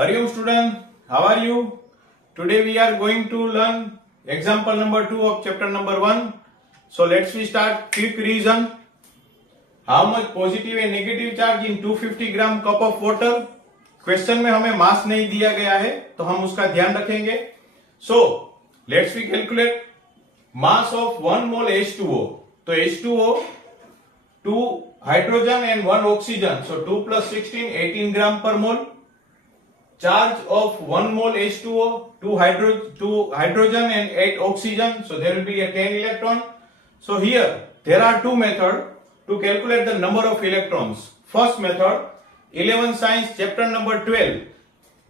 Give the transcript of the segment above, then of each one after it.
Hariom student, how are you? Today we are going to learn example number 2 of chapter number 1. So let's we start quick revision. How much positive and negative charge in 250 gram cup of water? Question में हमें मास नहीं दिया गया है तो हम उसका ध्यान रखेंगे. So let's we calculate mass of 1 mole H2O. तो H2O 2 hydrogen and 1 oxygen. So 2 plus 16 18 gram per mole. Charge of 1 mole H2O, 2 hydrogen and 8 oxygen. So there will be a 10 electron. So here there are two methods to calculate the number of electrons. First method, 11 science chapter number 12.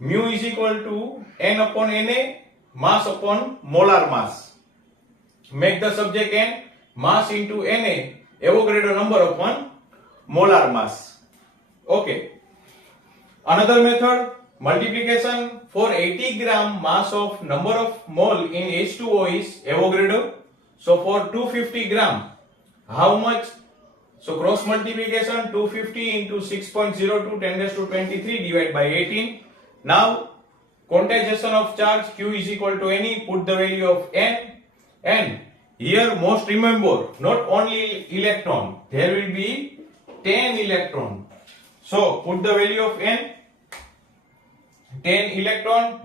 Mu is equal to N upon Na, mass upon molar mass. Make the subject N, mass into Na, Avogadro number upon molar mass. Okay. Another method, multiplication for 80 gram mass of number of mole in H2O is Avogadro. So for 250 gram, how much? So cross multiplication 250 into 6.02 10 raised to 23 divided by 18. Now quantization of charge Q is equal to Ne, put the value of N, and here most remember not only electron, there will be 10 electron. So put the value of N, 10 electron.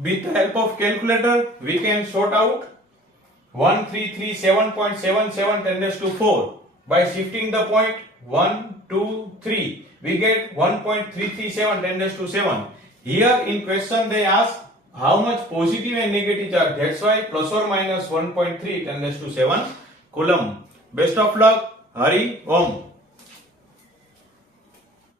With the help of calculator we can sort out 1337.77 10 raised to 4. By shifting the point 1, 2, 3, we get 1.337 10 raised to 7. Here in question they ask how much positive and negative charge. That's why plus or minus 1.3 10 raised to 7 coulomb. Best of luck. Hari Om.